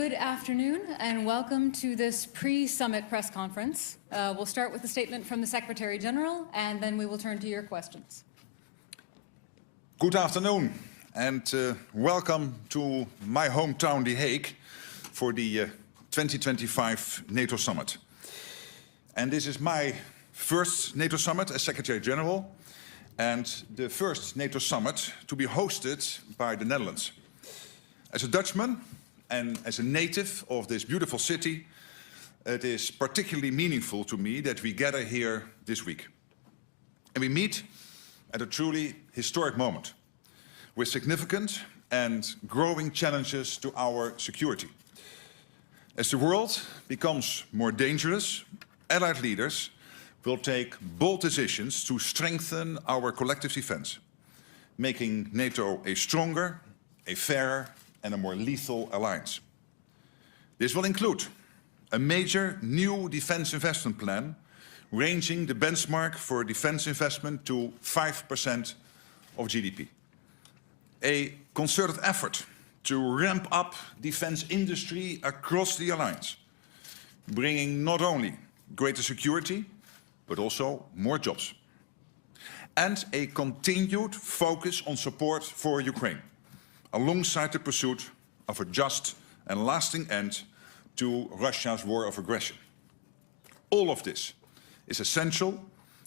Good afternoon and welcome to this pre-summit press conference. We'll start with a statement from the Secretary-General and then we will turn to your questions. Good afternoon and welcome to my hometown, The Hague, for the 2025 NATO Summit. And this is my first NATO Summit as Secretary-General and the first NATO Summit to be hosted by the Netherlands. As a Dutchman and as a native of this beautiful city, it is particularly meaningful to me that we gather here this week. And we meet at a truly historic moment with significant and growing challenges to our security. As the world becomes more dangerous, allied leaders will take bold decisions to strengthen our collective defense, making NATO a stronger, a fairer, and a more lethal alliance. This will include a major new defense investment plan, ranging the benchmark for defense investment to 5% of GDP. A concerted effort to ramp up defense industry across the alliance, bringing not only greater security, but also more jobs. And a continued focus on support for Ukraine, alongside the pursuit of a just and lasting end to Russia's war of aggression. All of this is essential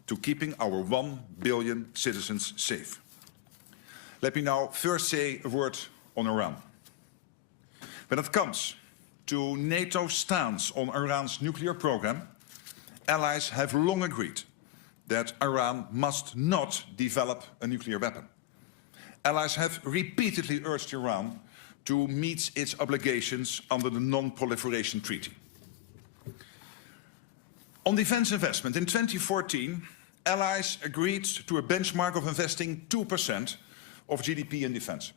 to keeping our 1 billion citizens safe. Let me now first say a word on Iran. When it comes to NATO's stance on Iran's nuclear program, allies have long agreed that Iran must not develop a nuclear weapon. Allies have repeatedly urged Iran to meet its obligations under the Non-Proliferation Treaty. On defense investment, in 2014, allies agreed to a benchmark of investing 2% of GDP in defense.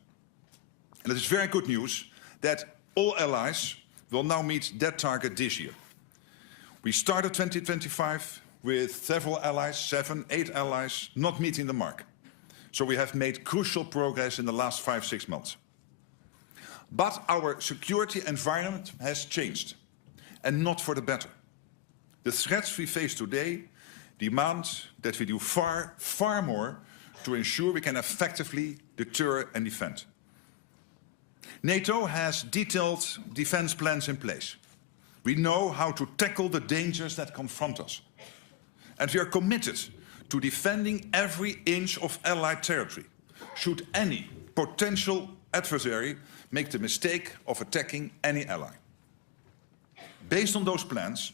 And it is very good news that all allies will now meet that target this year. We started 2025 with several allies, 7, 8 allies, not meeting the mark. So we have made crucial progress in the last 5-6 months. But our security environment has changed, and not for the better. The threats we face today demand that we do far, far more to ensure we can effectively deter and defend. NATO has detailed defense plans in place. We know how to tackle the dangers that confront us. And we are committed to defending every inch of allied territory, should any potential adversary make the mistake of attacking any ally. Based on those plans,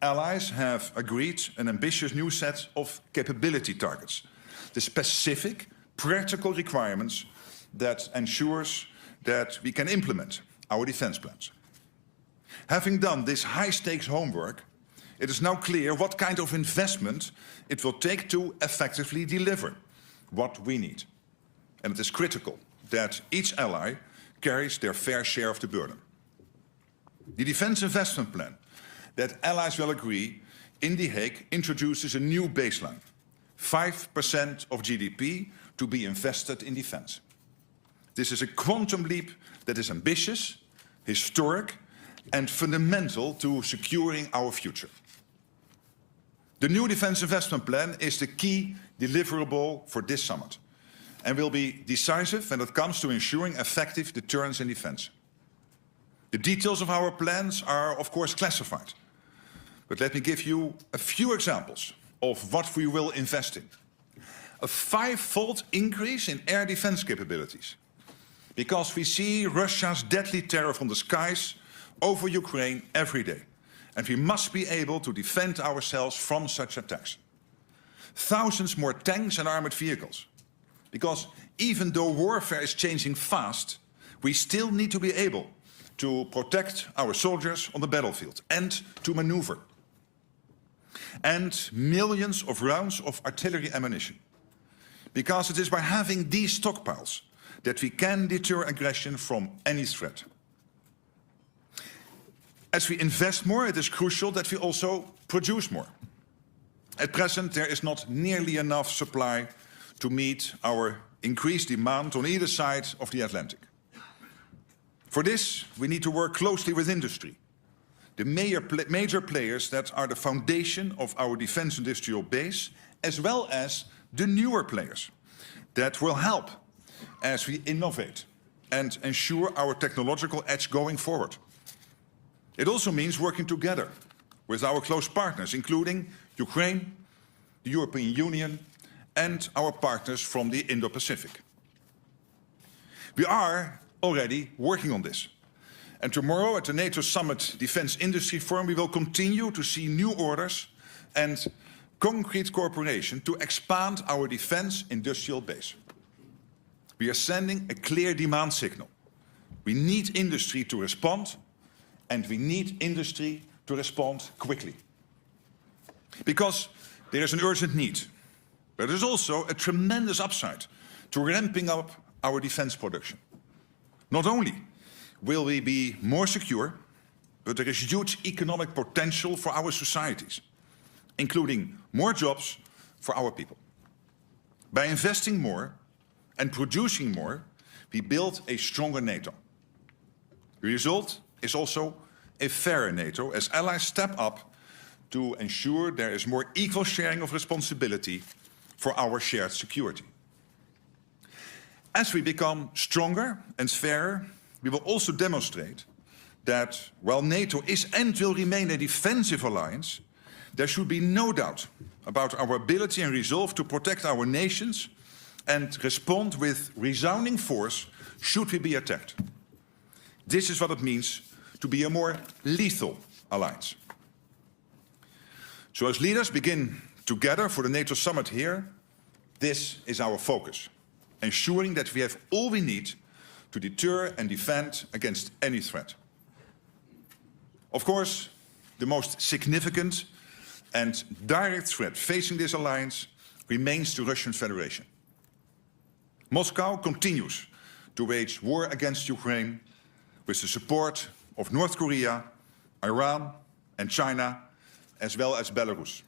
allies have agreed an ambitious new set of capability targets, the specific, practical requirements that ensures that we can implement our defense plans. Having done this high-stakes homework, it is now clear what kind of investment it will take to effectively deliver what we need. And it is critical that each ally carries their fair share of the burden. The defense investment plan that allies will agree in The Hague introduces a new baseline, 5% of GDP to be invested in defense. This is a quantum leap that is ambitious, historic, and fundamental to securing our future. The new defense investment plan is the key deliverable for this summit and will be decisive when it comes to ensuring effective deterrence in defense. The details of our plans are, of course, classified. But let me give you a few examples of what we will invest in. A 5-fold increase in air defense capabilities, because we see Russia's deadly terror from the skies over Ukraine every day. And we must be able to defend ourselves from such attacks. Thousands more tanks and armored vehicles. Because even though warfare is changing fast, we still need to be able to protect our soldiers on the battlefield and to maneuver. And millions of rounds of artillery ammunition. Because it is by having these stockpiles that we can deter aggression from any threat. As we invest more, it is crucial that we also produce more. At present, there is not nearly enough supply to meet our increased demand on either side of the Atlantic. For this, we need to work closely with industry, the major players that are the foundation of our defense industrial base, as well as the newer players that will help as we innovate and ensure our technological edge going forward. It also means working together with our close partners, including Ukraine, the European Union, and our partners from the Indo-Pacific. We are already working on this. And tomorrow at the NATO Summit Defense Industry Forum, we will continue to see new orders and concrete cooperation to expand our defense industrial base. We are sending a clear demand signal. We need industry to respond, and we need industry to respond quickly. Because there is an urgent need, but there is also a tremendous upside to ramping up our defense production. Not only will we be more secure, but there is huge economic potential for our societies, including more jobs for our people. By investing more and producing more, we build a stronger NATO. The result is also a fairer NATO, as allies step up to ensure there is more equal sharing of responsibility for our shared security. As we become stronger and fairer, we will also demonstrate that while NATO is and will remain a defensive alliance, there should be no doubt about our ability and resolve to protect our nations and respond with resounding force should we be attacked. This is what it means to be a more lethal alliance. So as leaders begin together for the NATO summit here, this is our focus, ensuring that we have all we need to deter and defend against any threat. Of course, the most significant and direct threat facing this alliance remains the Russian Federation. Moscow continues to wage war against Ukraine with the support of North Korea, Iran and China, as well as Belarus.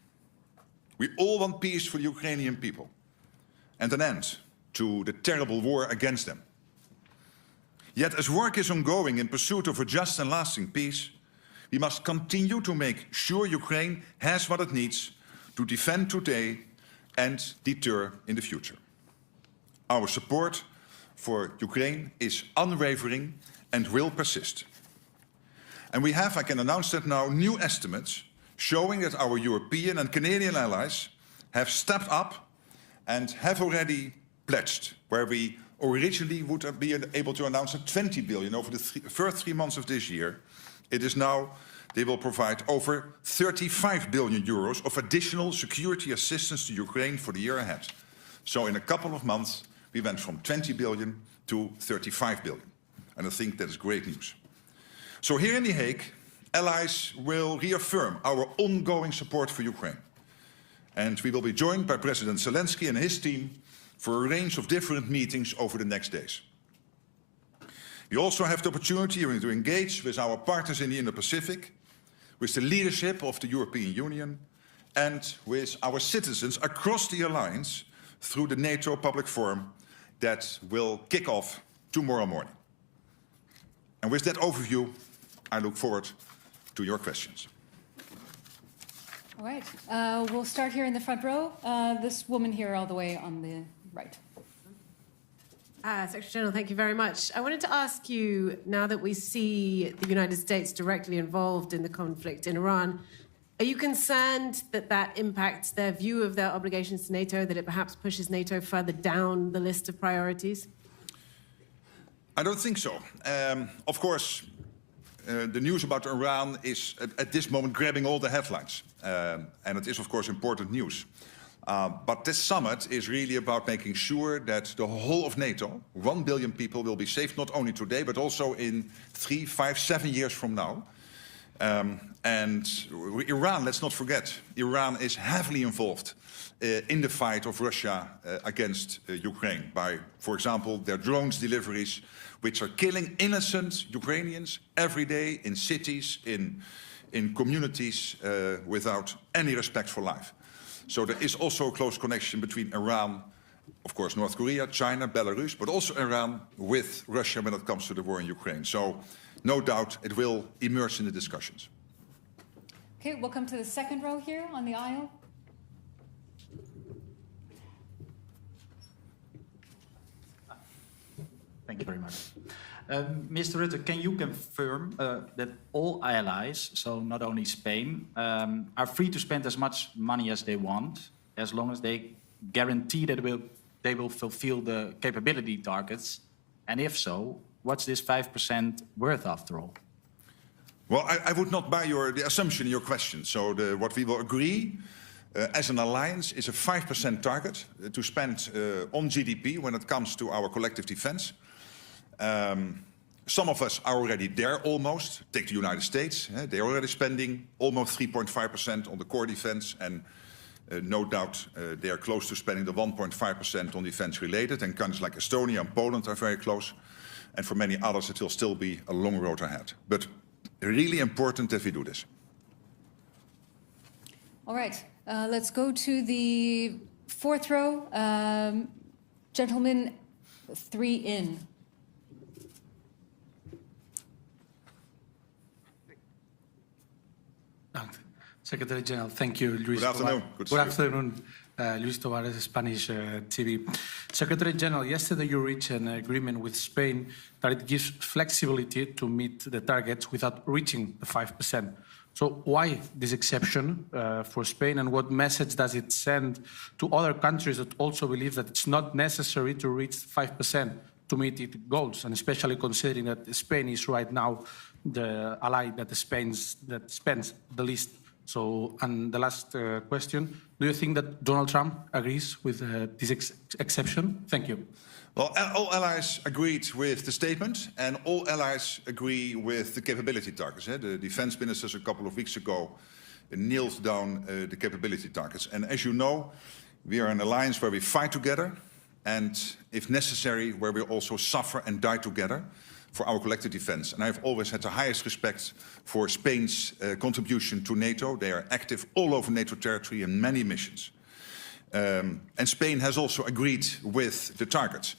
We all want peace for the Ukrainian people and an end to the terrible war against them. Yet as work is ongoing in pursuit of a just and lasting peace, we must continue to make sure Ukraine has what it needs to defend today and deter in the future. Our support for Ukraine is unwavering and will persist. And we have, I can announce that now, new estimates showing that our European and Canadian allies have stepped up and have already pledged, where we originally would be able to announce 20 billion over the first 3 months of this year. It is now, they will provide over 35 billion euros of additional security assistance to Ukraine for the year ahead. So in a couple of months, we went from 20 billion to 35 billion. And I think that is great news. So here in The Hague, allies will reaffirm our ongoing support for Ukraine. And we will be joined by President Zelensky and his team for a range of different meetings over the next days. We also have the opportunity to engage with our partners in the Indo-Pacific, with the leadership of the European Union, and with our citizens across the alliance through the NATO Public Forum that will kick off tomorrow morning. And with that overview, I look forward to your questions. All right. We'll start here in the front row. This woman here all the way on the right. Secretary General, thank you very much. I wanted to ask you, now that we see the United States directly involved in the conflict in Iran, are you concerned that that impacts their view of their obligations to NATO, that it perhaps pushes NATO further down the list of priorities? I don't think so. Of course, the news about Iran is at this moment grabbing all the headlines. And it is, of course, important news. But this summit is really about making sure that the whole of NATO, 1 billion people, will be safe not only today, but also in 3, 5, 7 years from now. And Iran, let's not forget, Iran is heavily involved in the fight of Russia against Ukraine by, for example, their drones deliveries, which are killing innocent Ukrainians every day in cities, in communities without any respect for life. So there is also a close connection between Iran of course, North Korea, China, Belarus, but also Iran with Russia when it comes to the war in Ukraine. So no doubt it will emerge in the discussions. Okay, we'll come to the second row here on the aisle. Thank you very much. Mr. Rutte, can you confirm that all allies, so not only Spain, are free to spend as much money as they want, as long as they guarantee that they will fulfill the capability targets? And if so, what's this 5% worth after all? Well, I would not buy the assumption in your question. So what we will agree as an alliance is a 5% target to spend on GDP when it comes to our collective defense. Some of us are already there almost. Take the United States. They're already spending almost 3.5% on the core defense. And no doubt they are close to spending the 1.5% on defense related. And countries like Estonia and Poland are very close. And for many others, it will still be a long road ahead. But really important that we do this. All right, let's go to the fourth row. Gentlemen, 3 in. Secretary General, thank you, Luis. Good afternoon. Good afternoon, Luis Tovares, Spanish TV. Secretary General, yesterday you reached an agreement with Spain that it gives flexibility to meet the targets without reaching the 5%. So why this exception for Spain, and what message does it send to other countries that also believe that it's not necessary to reach 5% to meet its goals, and especially considering that Spain is right now the ally that spends the least? So, and the last question, do you think that Donald Trump agrees with this exception? Thank you. Well, all allies agreed with the statement, and all allies agree with the capability targets. The defense ministers a couple of weeks ago nailed down the capability targets. And as you know, we are an alliance where we fight together, and if necessary, where we also suffer and die together for our collective defense. And I've always had the highest respect for Spain's contribution to NATO. They are active all over NATO territory in many missions. And Spain has also agreed with the targets.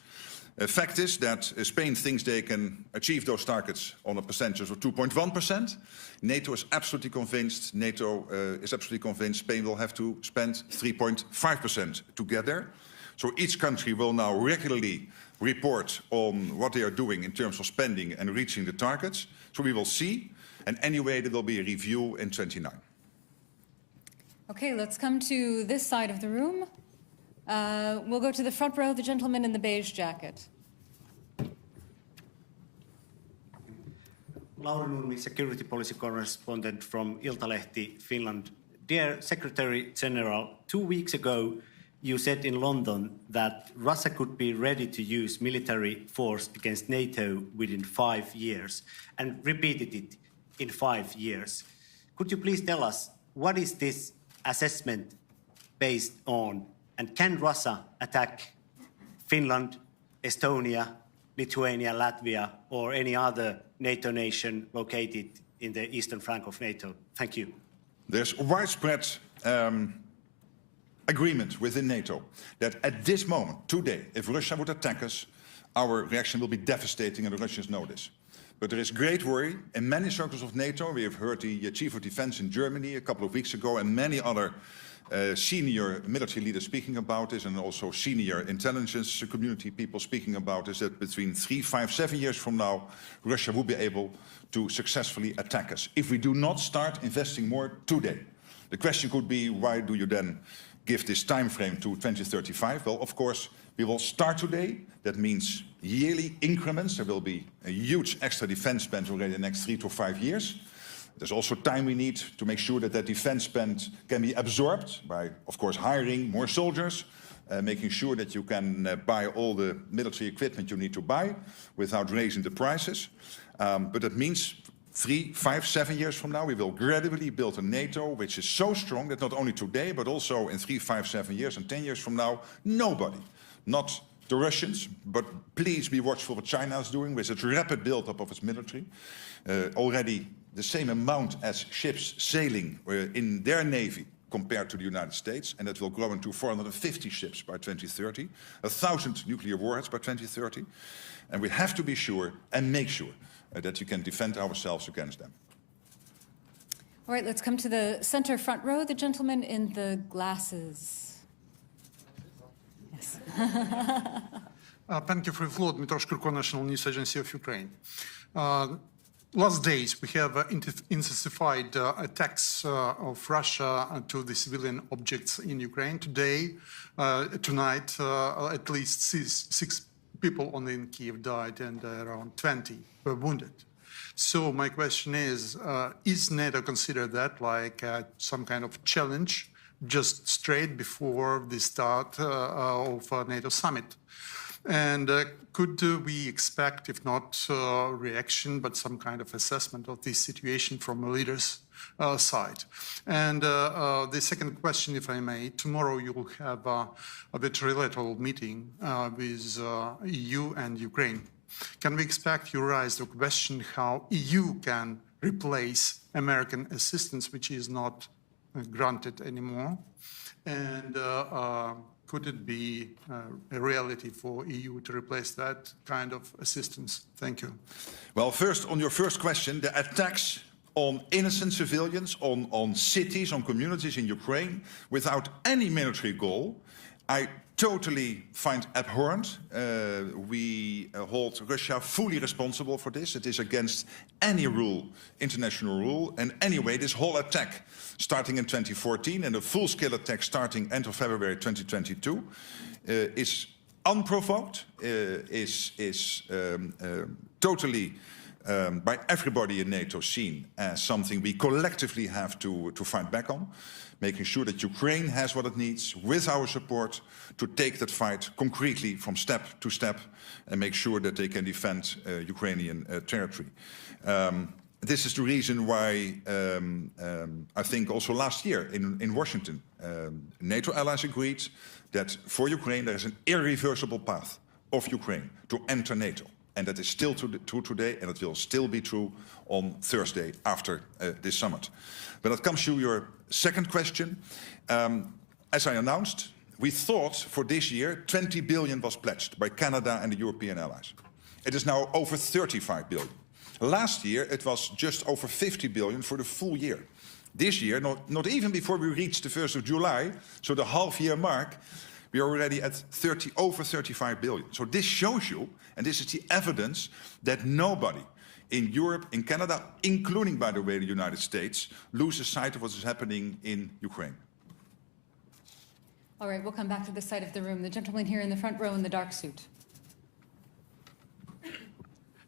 Fact is that Spain thinks they can achieve those targets on a percentage of 2.1%. NATO is absolutely convinced, Spain will have to spend 3.5% together. So each country will now regularly report on what they are doing in terms of spending and reaching the targets. So we will see. And anyway, there will be a review in 2029. Okay, let's come to this side of the room. We'll go to the front row, the gentleman in the beige jacket. Lauri Nurmi, security policy correspondent from Iltalehti, Finland. Dear Secretary General, 2 weeks ago, you said in London that Russia could be ready to use military force against NATO within 5 years, and repeated it in 5 years. Could you please tell us, what is this assessment based on? And can Russia attack Finland, Estonia, Lithuania, Latvia, or any other NATO nation located in the eastern flank of NATO? Thank you. There's widespread agreement within NATO that at this moment, today, if Russia would attack us, our reaction will be devastating, and the Russians know this. But there is great worry in many circles of NATO. We have heard the Chief of Defense in Germany a couple of weeks ago, and many other senior military leaders speaking about this, and also senior intelligence community people speaking about this, that between 3, 5, 7 years from now, Russia will be able to successfully attack us if we do not start investing more today. The question could be, why do you then give this time frame to 2035? Well, of course, we will start today. That means yearly increments. There will be a huge extra defense spend already in the next 3 to 5 years. There's also time we need to make sure that that defense spend can be absorbed by, of course, hiring more soldiers, making sure that you can buy all the military equipment you need to buy without raising the prices. But that means 3, 5, 7 years from now, we will gradually build a NATO which is so strong that not only today, but also in 3, 5, 7 years and 10 years from now, nobody, not the Russians, but please be watchful what China is doing with its rapid build-up of its military. Already the same amount as ships sailing in their navy compared to the United States, and that will grow into 450 ships by 2030, 1,000 nuclear warheads by 2030. And we have to be sure and make sure that we can defend ourselves against them. All right, let's come to the center front row, the gentleman in the glasses. Yes. Thank you for the floor. Dmytro Shkurko, National News Agency of Ukraine. Last days, we have intensified attacks of Russia to the civilian objects in Ukraine. Tonight, at least six people only in Kiev died and around 20 were wounded. So my question is NATO considered that like some kind of challenge just straight before the start of NATO summit? And could we expect, if not reaction, but some kind of assessment of this situation from a leader's side? And the second question, if I may, tomorrow you will have a trilateral meeting with EU and Ukraine. Can we expect you raise the question how EU can replace American assistance, which is not granted anymore? And could it be a reality for EU to replace that kind of assistance? Thank you. Well, first, on your first question, the attacks on innocent civilians, on cities, on communities in Ukraine, without any military goal, I totally find abhorrent. We hold Russia fully responsible for this. It is against any rule, international rule. And anyway, this whole attack starting in 2014 and a full-scale attack starting end of February 2022 is unprovoked, is totally by everybody in NATO seen as something we collectively have to fight back on, making sure that Ukraine has what it needs with our support to take that fight concretely from step to step and make sure that they can defend Ukrainian territory. This is the reason why I think also last year in Washington, NATO allies agreed that for Ukraine there is an irreversible path of Ukraine to enter NATO. And that is still true today, and it will still be true on Thursday after this summit. When it comes to your second question, as I announced, we thought for this year 20 billion was pledged by Canada and the European allies. It is now over 35 billion. Last year it was just over 50 billion for the full year. This year, not even before we reached the 1st of July, so the half-year mark, we are already at over 35 billion. So this shows you, and this is the evidence, that nobody in Europe, in Canada, including, by the way, the United States, loses sight of what is happening in Ukraine. All right, we'll come back to this side of the room. The gentleman here in the front row in the dark suit.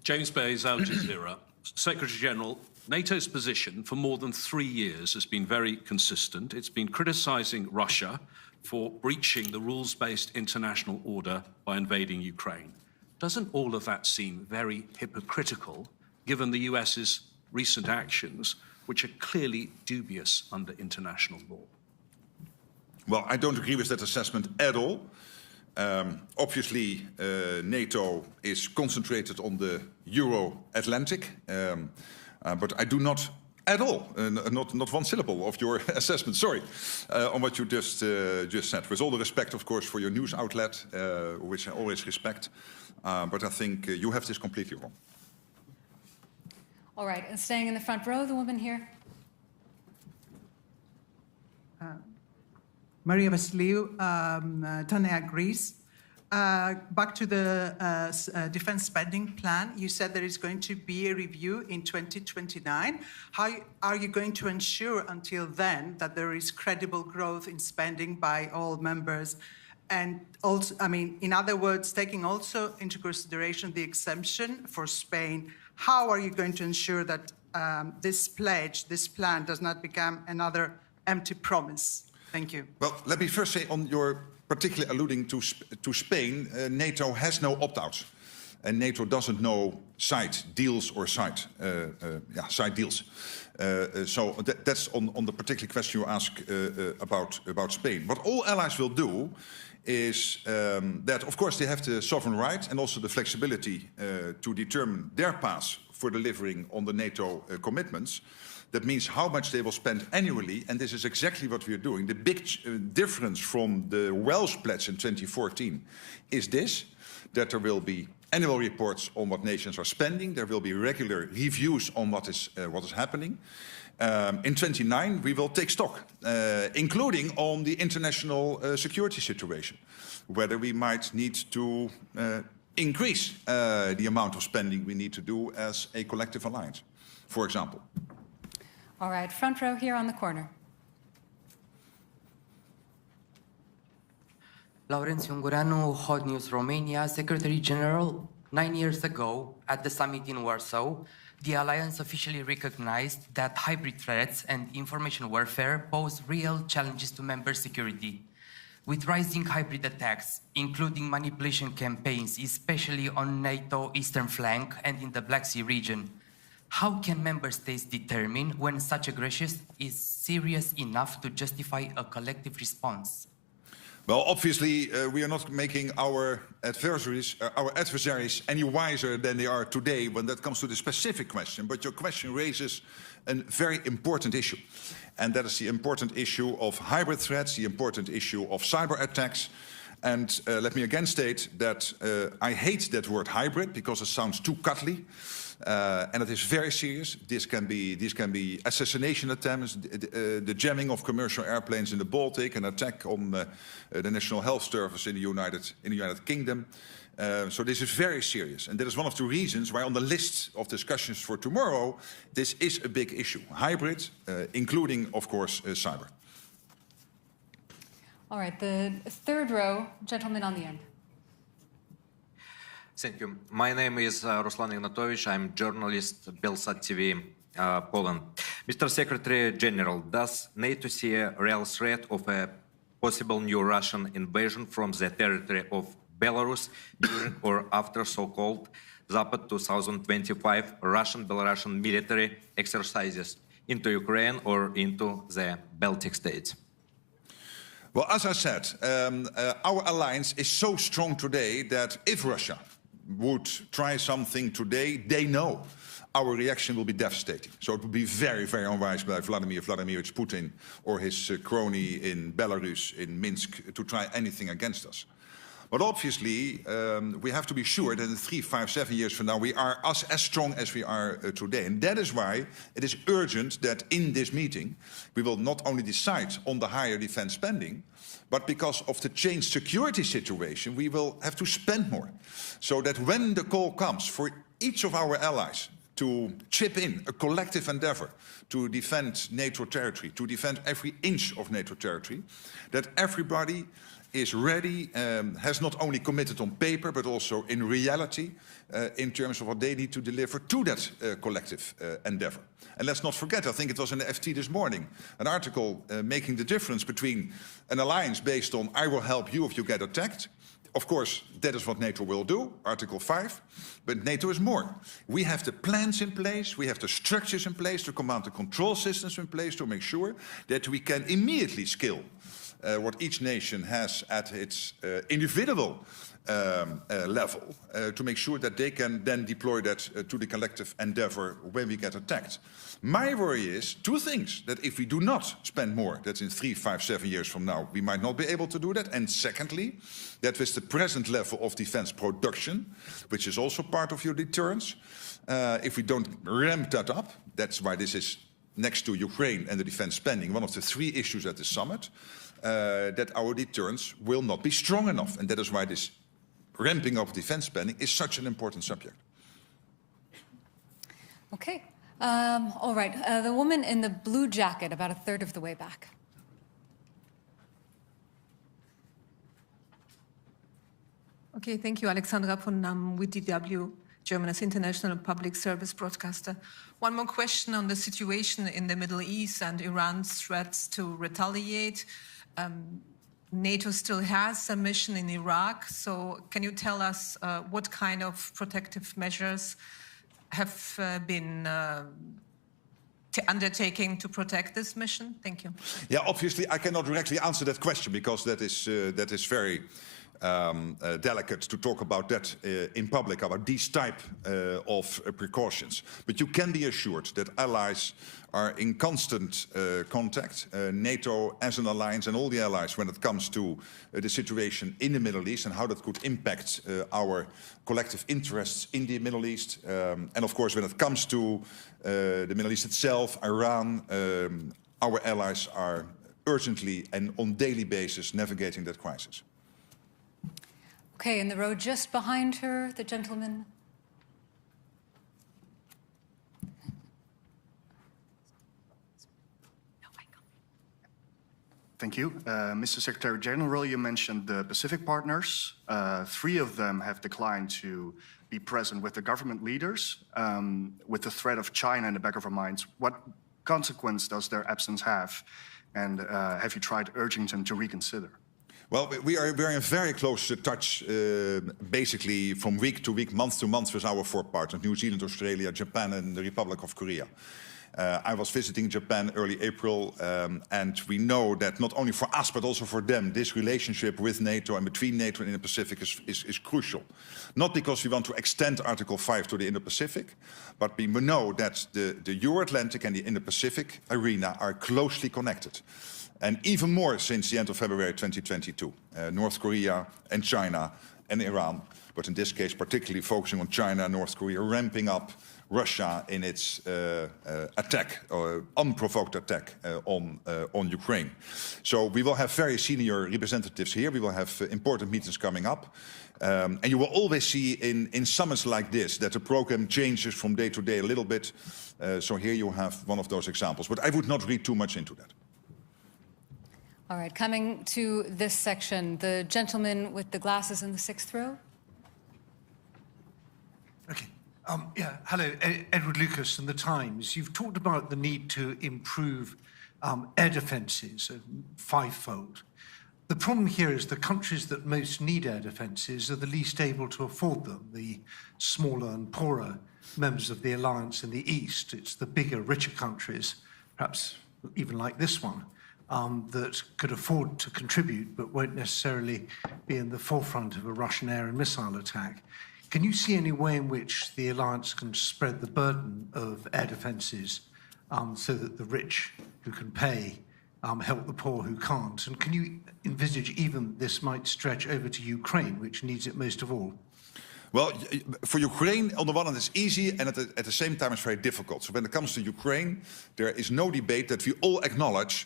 James Bayes, Al Jazeera. Secretary-General, NATO's position for more than 3 years has been very consistent. It's been criticizing Russia for breaching the rules-based international order by invading Ukraine. Doesn't all of that seem very hypocritical, given the US's recent actions, which are clearly dubious under international law? Well, I don't agree with that assessment at all. Obviously, NATO is concentrated on the Euro-Atlantic, but I do not at all, not one syllable of your assessment, sorry, on what you just said. With all the respect, of course, for your news outlet, which I always respect, but I think you have this completely wrong. All right, and staying in the front row, the woman here. Maria Vasiliou, Tanea, Greece. Back to the defense spending plan, you said there is going to be a review in 2029. How are you going to ensure until then that there is credible growth in spending by all members? And also, I mean, in other words, taking also into consideration the exemption for Spain, how are you going to ensure that this pledge, this plan, does not become another empty promise? Thank you. Well, let me first say on your particularly alluding to Spain, NATO has no opt-outs. And NATO doesn't know side deals or side deals. So that's on the particular question you ask about Spain. What all allies will do is that, of course, they have the sovereign right and also the flexibility to determine their path for delivering on the NATO commitments. That means how much they will spend annually, and this is exactly what we are doing. The big difference from the Welsh pledge in 2014 is this, that there will be annual reports on what nations are spending. There will be regular reviews on what is happening. In 2029, we will take stock, including on the international security situation, whether we might need to increase the amount of spending we need to do as a collective alliance, for example. All right, front row here on the corner. Laurențiu Ungureanu, Hot News Romania, Secretary General. 9 years ago, at the summit in Warsaw, the alliance officially recognized that hybrid threats and information warfare pose real challenges to member security. With rising hybrid attacks, including manipulation campaigns, especially on NATO eastern flank and in the Black Sea region, how can member states determine when such aggression is serious enough to justify a collective response? Well, obviously, we are not making our adversaries any wiser than they are today when that comes to the specific question. But your question raises a very important issue. And that is the important issue of hybrid threats, the important issue of cyber attacks. And let me again state that I hate that word hybrid because it sounds too cuddly. And it is very serious. These can be assassination attempts, the jamming of commercial airplanes in the Baltic, an attack on the National Health Service in the United Kingdom. So this is very serious. And that is one of the reasons why on the list of discussions for tomorrow, this is a big issue. Hybrid, including, of course, cyber. All right, the third row, gentleman on the end. Thank you. My name is Ruslan Ignatovich. I'm journalist, Belsat TV, Poland. Mr. Secretary General, does NATO see a real threat of a possible new Russian invasion from the territory of Belarus during or after so-called Zapad 2025 Russian-Belarusian military exercises into Ukraine or into the Baltic states? Well, as I said, our alliance is so strong today that if Russia would try something today, they know our reaction will be devastating. So it would be very, very unwise by Vladimir Vladimirovich Putin or his crony in Belarus, in Minsk, to try anything against us. But obviously, we have to be sure that in 3, 5, 7 years from now, we are as strong as we are today. And that is why it is urgent that in this meeting, we will not only decide on the higher defense spending, but because of the changed security situation, we will have to spend more. So that when the call comes for each of our allies to chip in a collective endeavor to defend NATO territory, to defend every inch of NATO territory, that everybody is ready, has not only committed on paper, but also in reality, in terms of what they need to deliver to that collective endeavor. And let's not forget, I think it was in the FT this morning, an article making the difference between an alliance based on I will help you if you get attacked. Of course, that is what NATO will do, Article 5, but NATO is more. We have the plans in place, we have the structures in place, the command and control systems in place to make sure that we can immediately scale what each nation has at its individual level to make sure that they can then deploy that to the collective endeavor when we get attacked. My worry is two things, that if we do not spend more, that's in 3, 5, 7 years from now, we might not be able to do that. And secondly, that with the present level of defense production, which is also part of your deterrence, if we don't ramp that up, that's why this is next to Ukraine and the defense spending, one of the 3 issues at the summit, that our deterrence will not be strong enough. And that is why this ramping up defense spending is such an important subject. Okay. All right. The woman in the blue jacket, about a third of the way back. Okay, thank you. Alexandra von Namm with DW, Germany's international public service broadcaster. One more question on the situation in the Middle East and Iran's threats to retaliate. NATO still has a mission in Iraq, so can you tell us what kind of protective measures have been undertaking to protect this mission? Thank you. Yeah, obviously I cannot directly answer that question because that is very delicate to talk about that in public, about these type of precautions. But you can be assured that allies are in constant contact, NATO as an alliance and all the allies when it comes to the situation in the Middle East and how that could impact our collective interests in the Middle East. And of course, when it comes to the Middle East itself, Iran, our allies are urgently and on daily basis navigating that crisis. Okay, in the row just behind her, the gentleman. Thank you. Mr. Secretary General, you mentioned the Pacific partners. 3 of them have declined to be present with the government leaders. With the threat of China in the back of our minds, what consequence does their absence have? And have you tried urging them to reconsider? Well, we are in very close touch, basically from week to week, month to month with our 4 partners, New Zealand, Australia, Japan and the Republic of Korea. I was visiting Japan early April, and we know that not only for us, but also for them, this relationship with NATO and between NATO and Indo-Pacific is crucial. Not because we want to extend Article 5 to the Indo-Pacific, but we know that the Euro-Atlantic and the Indo-Pacific arena are closely connected. And even more since the end of February 2022, North Korea and China and Iran, but in this case particularly focusing on China and North Korea, ramping up Russia in its attack, or unprovoked attack on Ukraine. So we will have very senior representatives here. We will have important meetings coming up. And you will always see in summits like this that the program changes from day to day a little bit. So here you have one of those examples. But I would not read too much into that. All right, coming to this section, the gentleman with the glasses in the 6th row. Okay. Hello, Edward Lucas and The Times. You've talked about the need to improve air defences fivefold. The problem here is the countries that most need air defences are the least able to afford them, the smaller and poorer members of the alliance in the East. It's the bigger, richer countries, perhaps even like this one, that could afford to contribute but won't necessarily be in the forefront of a Russian air and missile attack. Can you see any way in which the alliance can spread the burden of air defences so that the rich who can pay help the poor who can't? And can you envisage even this might stretch over to Ukraine, which needs it most of all? Well, for Ukraine, on the one hand, it's easy, and at the same time, it's very difficult. So when it comes to Ukraine, there is no debate that we all acknowledge,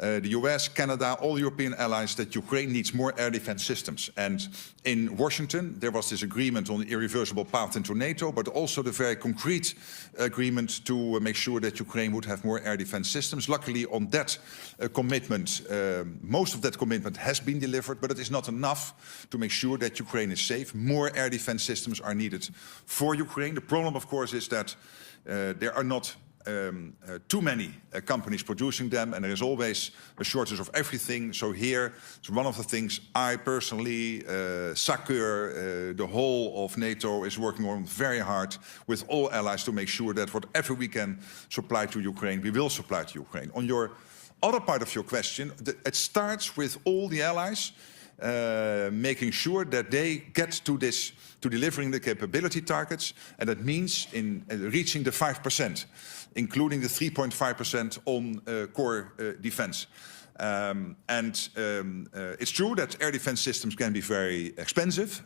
the US, Canada, all European allies, that Ukraine needs more air defense systems. And in Washington, there was this agreement on the irreversible path into NATO, but also the very concrete agreement to make sure that Ukraine would have more air defense systems. Luckily, on that commitment, most of that commitment has been delivered, but it is not enough to make sure that Ukraine is safe. More air defense systems are needed for Ukraine. The problem, of course, is that there are not too many companies producing them, and there is always a shortage of everything. So here, it's one of the things I personally, SACEUR, the whole of NATO is working on very hard with all allies to make sure that whatever we can supply to Ukraine, we will supply to Ukraine. On your other part of your question, it starts with all the allies making sure that they get to delivering the capability targets, and that means in reaching the 5%, including the 3.5% on core defense. It's true that air defense systems can be very expensive.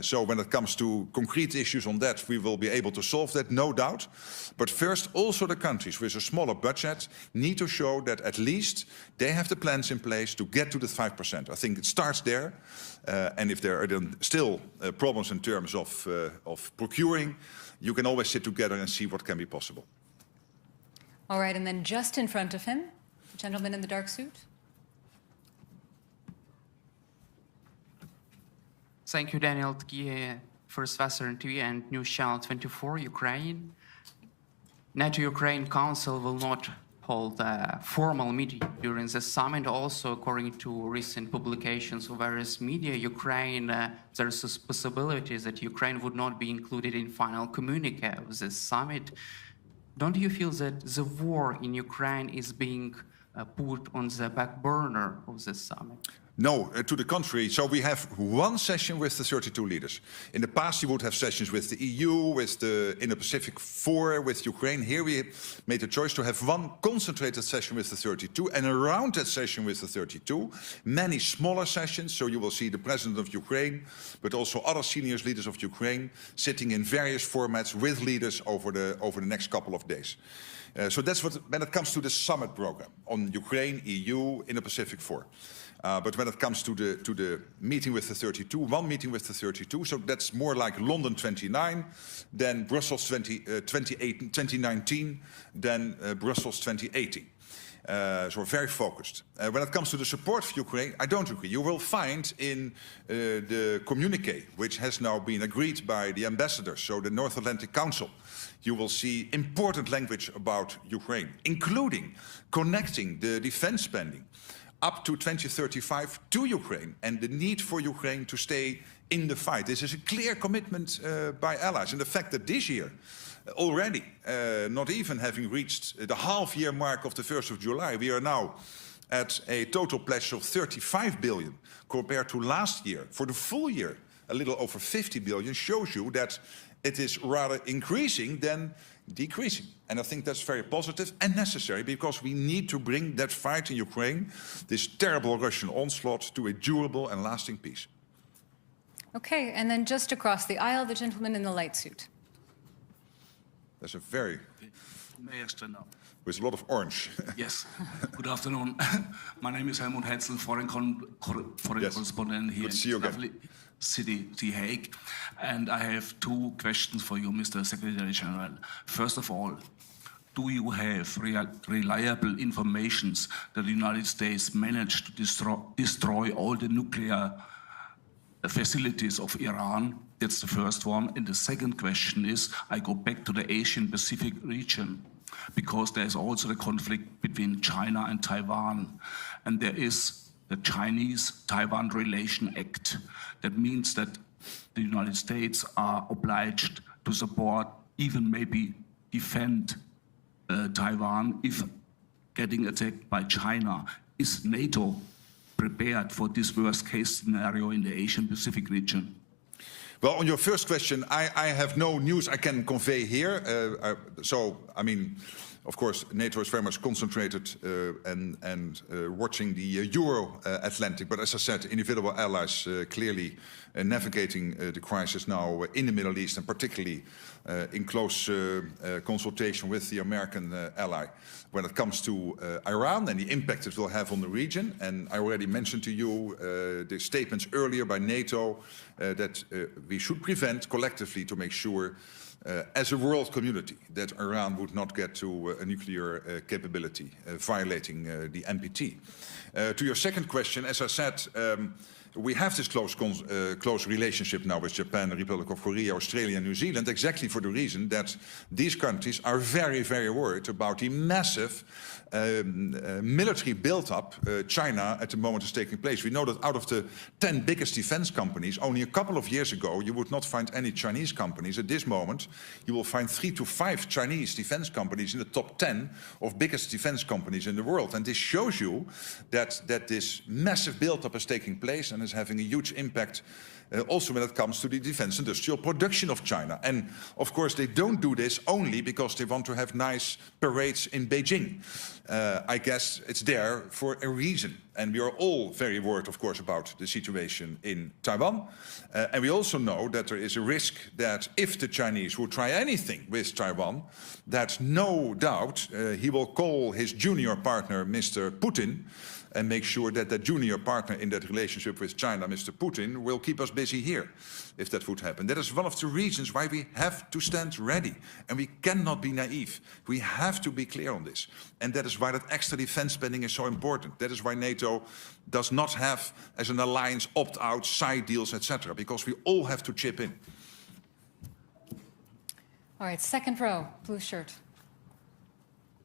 So when it comes to concrete issues on that, we will be able to solve that, no doubt. But first, also the countries with a smaller budget need to show that at least they have the plans in place to get to the 5%. I think it starts there. And if there are then still problems in terms of procuring, you can always sit together and see what can be possible. All right, and then just in front of him, the gentleman in the dark suit. Thank you, Daniel Tgie, First Western TV and News Channel 24, Ukraine. NATO-Ukraine Council will not hold a formal meeting during the summit. Also, according to recent publications of various media, Ukraine, there's a possibility that Ukraine would not be included in final communique of this summit. don't you feel that the war in Ukraine is being put on the back burner of this summit? No, to the contrary. So we have one session with the 32 leaders. In the past, you would have sessions with the EU, with the Indo-Pacific 4, with Ukraine. Here we made the choice to have one concentrated session with the 32, and around that session with the 32, many smaller sessions. So you will see the president of Ukraine, but also other senior leaders of Ukraine sitting in various formats with leaders over the next couple of days. So that's what, when it comes to the summit program on Ukraine, EU, Indo-Pacific 4. But when it comes to the meeting with the 32, one meeting with the 32, so that's more like London 29, then Brussels 2019, then Brussels 2018. So very focused. When it comes to the support for Ukraine, I don't agree. You will find in the communique, which has now been agreed by the ambassadors, so the North Atlantic Council, you will see important language about Ukraine, including connecting the defense spending up to 2035 to Ukraine and the need for Ukraine to stay in the fight. This is a clear commitment by allies. And the fact that this year, already, not even having reached the half-year mark of the 1st of July, we are now at a total pledge of 35 billion compared to last year. For the full year, a little over 50 billion, shows you that it is rather increasing than decreasing. And I think that's very positive and necessary, because we need to bring that fight in Ukraine, this terrible Russian onslaught, to a durable and lasting peace. Okay, and then just across the aisle, the gentleman in the light suit. That's a very... May I stand up? With a lot of orange. Yes. Good afternoon. My name is Helmut Hetzel, foreign correspondent here in lovely city, The Hague. And I have two questions for you, Mr. Secretary General. First of all, do you have reliable informations that the United States managed to destroy all the nuclear facilities of Iran? That's the first one. And the second question is, I go back to the Asian-Pacific region, because there is also the conflict between China and Taiwan. And there is the Chinese-Taiwan Relation Act. That means that the United States are obliged to support, even maybe defend Taiwan if getting attacked by China. Is NATO prepared for this worst-case scenario in the Asian-Pacific region? Well, on your first question, I have no news I can convey here. So, I mean, of course, NATO is very much concentrated and watching the Euro-Atlantic. But as I said, individual allies clearly navigating the crisis now in the Middle East, and particularly in close consultation with the American ally when it comes to Iran and the impact it will have on the region. And I already mentioned to you the statements earlier by NATO that we should prevent collectively to make sure as a world community that Iran would not get to a nuclear capability, violating the NPT. To your second question, as I said, we have this close relationship now with Japan, the Republic of Korea, Australia and New Zealand, exactly for the reason that these countries are very, very worried about the massive military build-up China at the moment is taking place. We know that out of the 10 biggest defense companies, only a couple of years ago, you would not find any Chinese companies. At this moment, you will find 3 to 5 Chinese defense companies in the top 10 of biggest defense companies in the world. And this shows you that this massive build-up is taking place and is having a huge impact also when it comes to the defense industrial production of China. And of course, they don't do this only because they want to have nice parades in Beijing. I guess it's there for a reason. And we are all very worried, of course, about the situation in Taiwan. And we also know that there is a risk that if the Chinese will try anything with Taiwan, that no doubt he will call his junior partner, Mr. Putin, and make sure that the junior partner in that relationship with China, Mr. Putin, will keep us busy here, if that would happen. That is one of the reasons why we have to stand ready. And we cannot be naive. We have to be clear on this. And that is why that extra defense spending is so important. That is why NATO does not have, as an alliance, opt-out, side deals, etc., because we all have to chip in. All right, second row, blue shirt.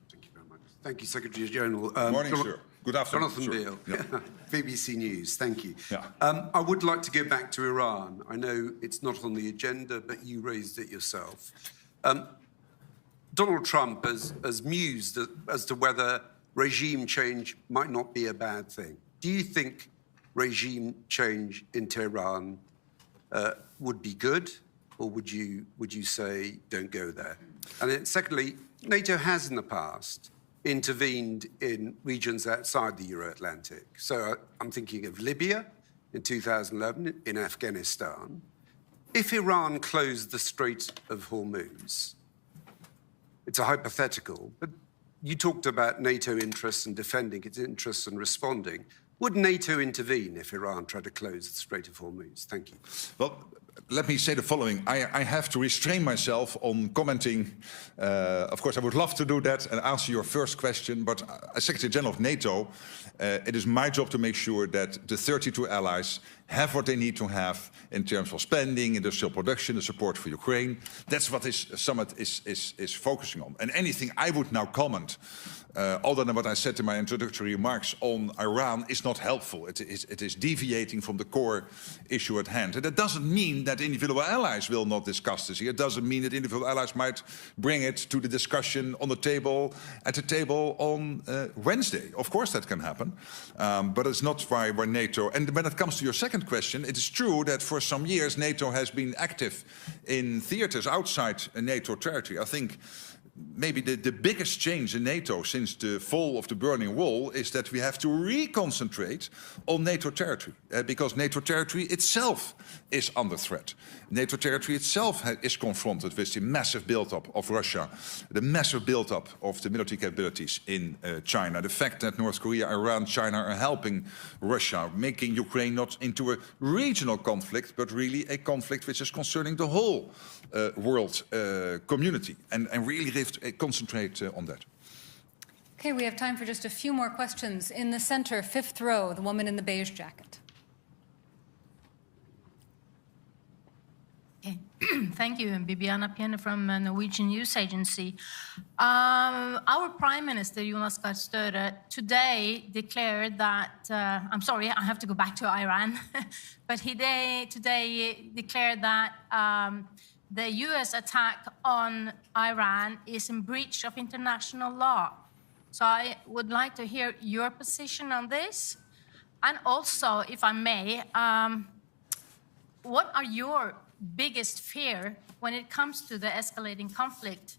Thank you very much. Thank you, Secretary General. Good morning, sir. Good afternoon. Jonathan Deal, Yeah. BBC News, thank you. Yeah. I would like to go back to Iran. I know it's not on the agenda, but you raised it yourself. Donald Trump has mused as to whether regime change might not be a bad thing. Do you think regime change in Tehran would be good, or would you say don't go there? And then secondly, NATO has in the past intervened in regions outside the Euro-Atlantic. So I'm thinking of Libya in 2011, in Afghanistan. If Iran closed the Strait of Hormuz, it's a hypothetical, but you talked about NATO interests and defending its interests and responding. Would NATO intervene if Iran tried to close the Strait of Hormuz? Thank you. Well, let me say the following. I have to restrain myself on commenting. Of course, I would love to do that and answer your first question, but as Secretary General of NATO, it is my job to make sure that the 32 allies have what they need to have in terms of spending, industrial production, the support for Ukraine. That's what this summit is focusing on. And anything I would now comment, other than what I said in my introductory remarks on Iran, is not helpful. It is deviating from the core issue at hand. And that doesn't mean that individual allies will not discuss this here. It doesn't mean that individual allies might bring it to the discussion on the table, at the table on Wednesday. Of course that can happen, but it's not why NATO. And when it comes to your second question, it is true that for some years NATO has been active in theaters outside NATO territory. I think maybe the biggest change in NATO since the fall of the Berlin Wall is that we have to reconcentrate on NATO territory, because NATO territory itself is under threat. NATO territory itself is confronted with the massive build-up of Russia, the massive build-up of the military capabilities in China, the fact that North Korea, Iran, China are helping Russia, making Ukraine not into a regional conflict, but really a conflict which is concerning the whole world community, and really concentrate on that. Okay, we have time for just a few more questions. In the center, fifth row, the woman in the beige jacket. Okay. Thank you. Bibiana Piene from Norwegian News Agency. Our Prime Minister, Jonas Gahr Støre, today declared that, I'm sorry, I have to go back to Iran, but he today declared that the US attack on Iran is in breach of international law. So I would like to hear your position on this. And also, if I may, what are your biggest fear when it comes to the escalating conflict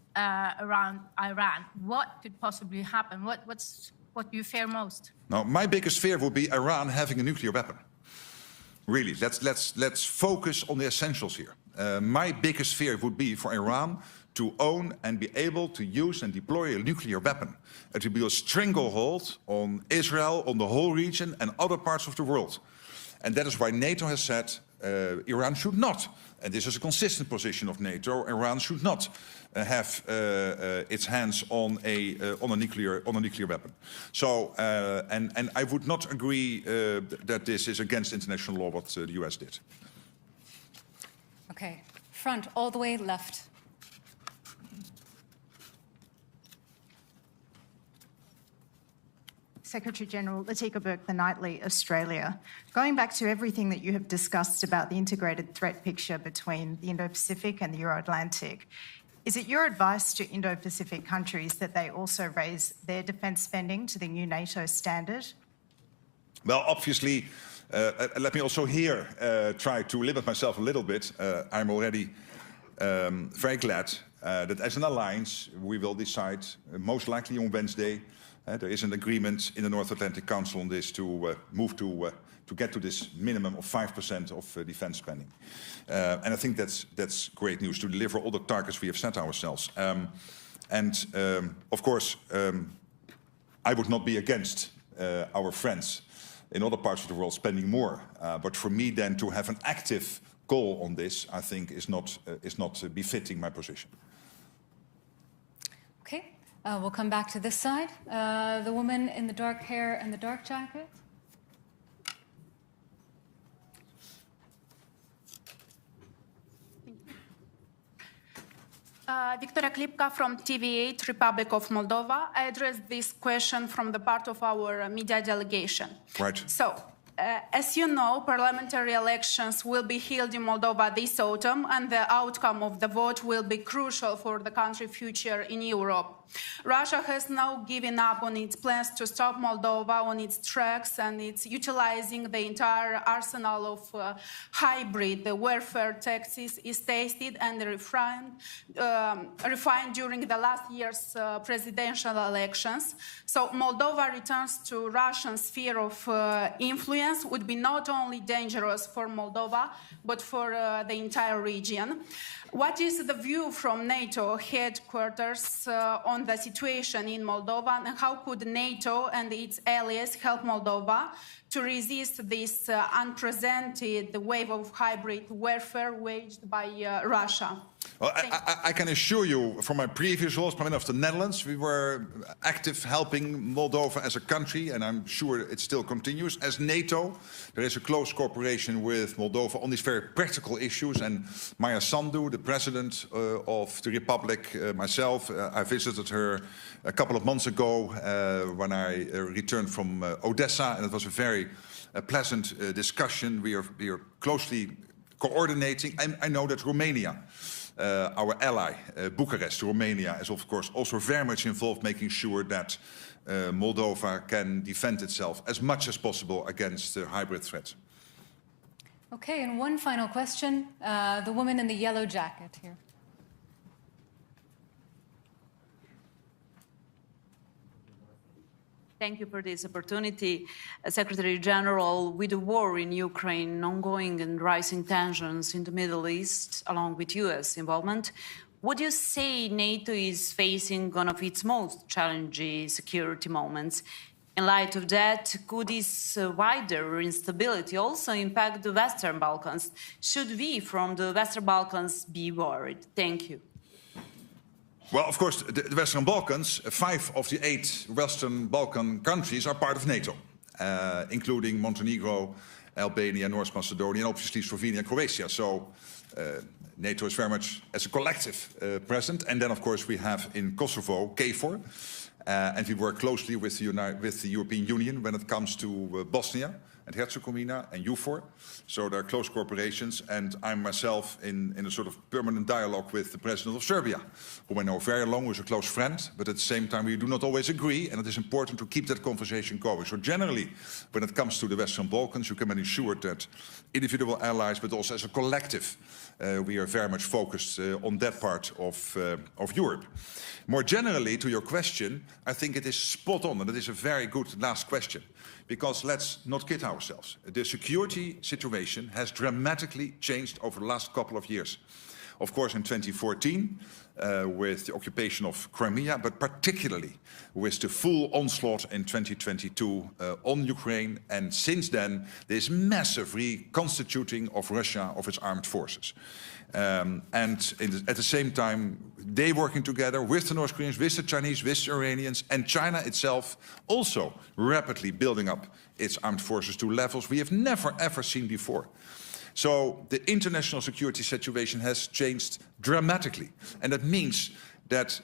around Iran? What could possibly happen? What do you fear most? Now, my biggest fear would be Iran having a nuclear weapon. Really, let's focus on the essentials here. My biggest fear would be for Iran to own and be able to use and deploy a nuclear weapon. It would be a stranglehold on Israel, on the whole region and other parts of the world. And that is why NATO has said Iran should not, and this is a consistent position of NATO, Iran should not have its hands on a nuclear weapon. So, and I would not agree that this is against international law what the US did. Okay, front, all the way left. Secretary-General Latika Burke, The Nightly, Australia. Going back to everything that you have discussed about the integrated threat picture between the Indo-Pacific and the Euro-Atlantic, is it your advice to Indo-Pacific countries that they also raise their defence spending to the new NATO standard? Well, obviously, let me also here try to limit myself a little bit. I'm already very glad that as an alliance, we will decide most likely on Wednesday. There is an agreement in the North Atlantic Council on this to move to get to this minimum of 5% of defense spending. And I think that's great news to deliver all the targets we have set ourselves. Of course, I would not be against our friends in other parts of the world spending more. But for me then to have an active goal on this, I think is not befitting my position. Okay, we'll come back to this side. The woman in the dark hair and the dark jacket. Victoria Klipka from TV8, Republic of Moldova. I address this question from the part of our media delegation. Right. So, As you know, parliamentary elections will be held in Moldova this autumn, and the outcome of the vote will be crucial for the country's future in Europe. Russia has now given up on its plans to stop Moldova on its tracks, and it's utilizing the entire arsenal of hybrid warfare tactics is tested and refined during the last year's presidential elections. So Moldova returns to Russian sphere of influence would be not only dangerous for Moldova, but for the entire region. What is the view from NATO headquarters on the situation in Moldova, and how could NATO and its allies help Moldova to resist this unprecedented wave of hybrid warfare waged by Russia? Well, I can assure you, from my previous roles, Prime Minister of the Netherlands, we were active helping Moldova as a country, and I'm sure it still continues. As NATO, there is a close cooperation with Moldova on these very practical issues, and Maya Sandu, the President of the Republic, myself, I visited her a couple of months ago when I returned from Odessa, and it was a very pleasant discussion. We are closely coordinating. I know that Romania, our ally, Bucharest, Romania, is of course also very much involved, making sure that Moldova can defend itself as much as possible against the hybrid threat. Okay, and one final question. The woman in the yellow jacket here. Thank you for this opportunity. Secretary General, with the war in Ukraine, ongoing and rising tensions in the Middle East, along with US involvement, would you say NATO is facing one of its most challenging security moments? In light of that, could this wider instability also impact the Western Balkans? Should we from the Western Balkans be worried? Thank you. Well, of course, the Western Balkans, 5 of the 8 Western Balkan countries are part of NATO, including Montenegro, Albania, North Macedonia, and obviously Slovenia and Croatia. So NATO is very much as a collective present. And then, of course, we have in Kosovo, KFOR, and we work closely with the European Union when it comes to Bosnia and Herzegovina and EUFOR. So there are close cooperations, and I'm myself in a sort of permanent dialogue with the President of Serbia, whom I know very long, who is a close friend, but at the same time we do not always agree, and it is important to keep that conversation going. So generally, when it comes to the Western Balkans, you can be assured that individual allies, but also as a collective, we are very much focused on that part of Europe. More generally, to your question, I think it is spot on, and it is a very good last question. Because let's not kid ourselves. The security situation has dramatically changed over the last couple of years. Of course, in 2014, with the occupation of Crimea, but particularly with the full onslaught in 2022 on Ukraine. And since then, this massive reconstituting of Russia of its armed forces. At the same time, they working together with the North Koreans, with the Chinese, with the Iranians, and China itself also rapidly building up its armed forces to levels we have never ever seen before. So the international security situation has changed dramatically. And that means that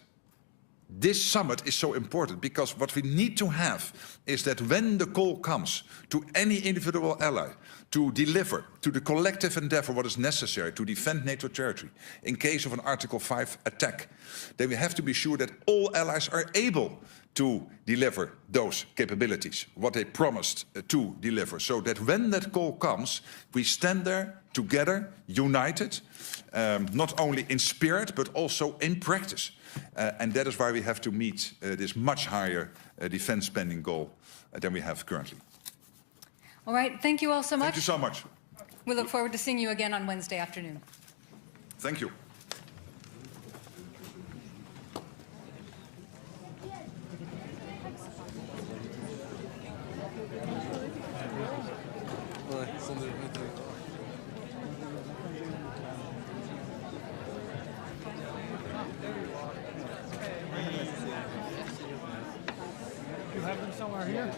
this summit is so important, because what we need to have is that when the call comes to any individual ally to deliver to the collective endeavor what is necessary to defend NATO territory in case of an Article 5 attack, then we have to be sure that all allies are able to deliver those capabilities, what they promised to deliver, so that when that call comes, we stand there together, united, not only in spirit, but also in practice. And that is why we have to meet this much higher defense spending goal than we have currently. All right, thank you all so much. Thank you so much. We look forward to seeing you again on Wednesday afternoon. Thank you. You have them somewhere here?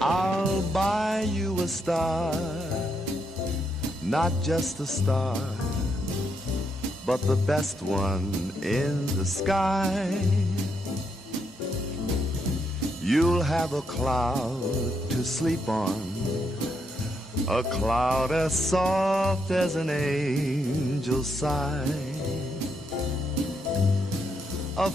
I'll buy you a star, not just a star, but the best one in the sky. You'll have a cloud to sleep on, a cloud as soft as an angel's sigh. A